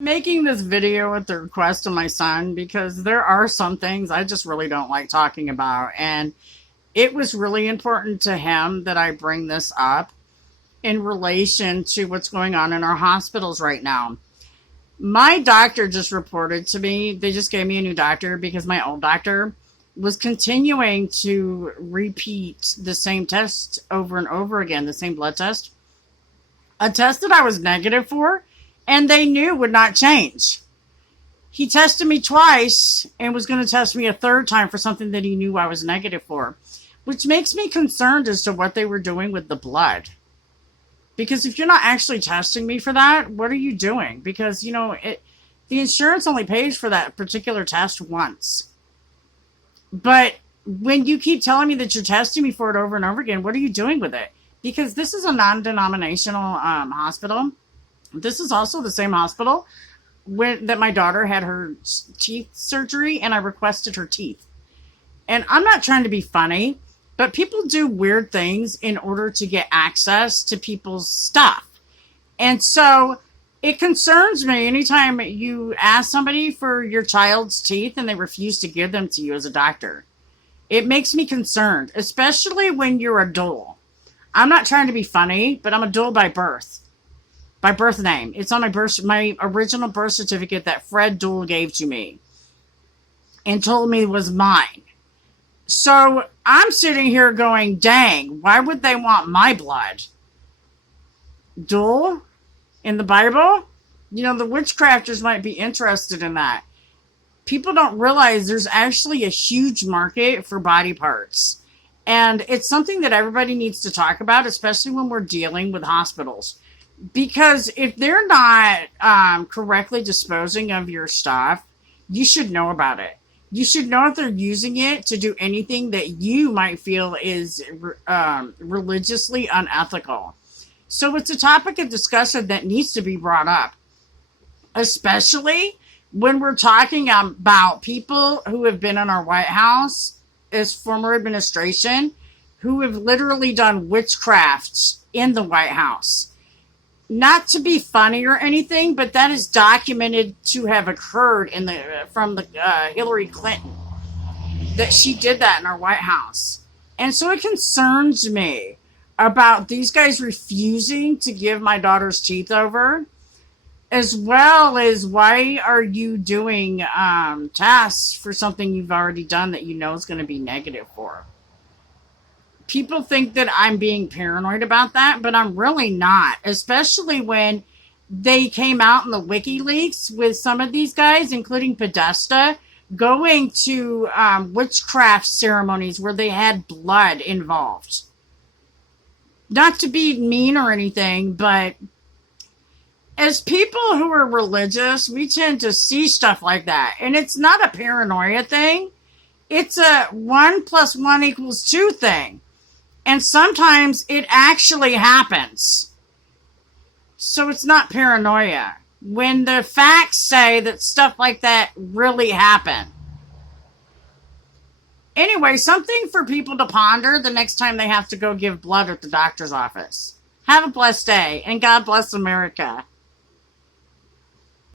Making this video at the request of my son because there are some things I just really don't like talking about. And it was really important to him that I bring this up in relation to what's going on in our hospitals right now. My doctor just reported to me, they just gave me a new doctor because my old doctor was continuing to repeat the same test over and over again, the same blood test. A test that I was negative for, and they knew would not change. He tested me twice and was going to test me a third time for something that he knew I was negative for, which makes me concerned as to what they were doing with the blood. Because if you're not actually testing me for that, what are you doing? Because, the insurance only pays for that particular test once. But when you keep telling me that you're testing me for it over and over again, what are you doing with it? Because this is a non-denominational hospital. This is also the same hospital that my daughter had her teeth surgery, and I requested her teeth. And I'm not trying to be funny, but people do weird things in order to get access to people's stuff. And so it concerns me anytime you ask somebody for your child's teeth and they refuse to give them to you as a doctor. It makes me concerned, especially when you're a dual. I'm not trying to be funny, but I'm a dual by birth. By birth name. It's on my original birth certificate that Fred Dual gave to me and told me was mine. So I'm sitting here going, dang, why would they want my blood? Dual in the Bible? The witchcrafters might be interested in that. People don't realize there's actually a huge market for body parts. And it's something that everybody needs to talk about, especially when we're dealing with hospitals. Because if they're not correctly disposing of your stuff, you should know about it. You should know if they're using it to do anything that you might feel is religiously unethical. So it's a topic of discussion that needs to be brought up. Especially when we're talking about people who have been in our White House as former administration, who have literally done witchcraft in the White House. Not to be funny or anything, but that is documented to have occurred from Hillary Clinton, that she did that in our White House. And so it concerns me about these guys refusing to give my daughter's teeth over, as well as why are you doing tests for something you've already done that you know is going to be negative for. People think that I'm being paranoid about that, but I'm really not. Especially when they came out in the WikiLeaks with some of these guys, including Podesta, going to witchcraft ceremonies where they had blood involved. Not to be mean or anything, but as people who are religious, we tend to see stuff like that. And it's not a paranoia thing. It's a 1 + 1 = 2 thing. And sometimes it actually happens. So it's not paranoia. When the facts say that stuff like that really happen. Anyway, something for people to ponder the next time they have to go give blood at the doctor's office. Have a blessed day, and God bless America.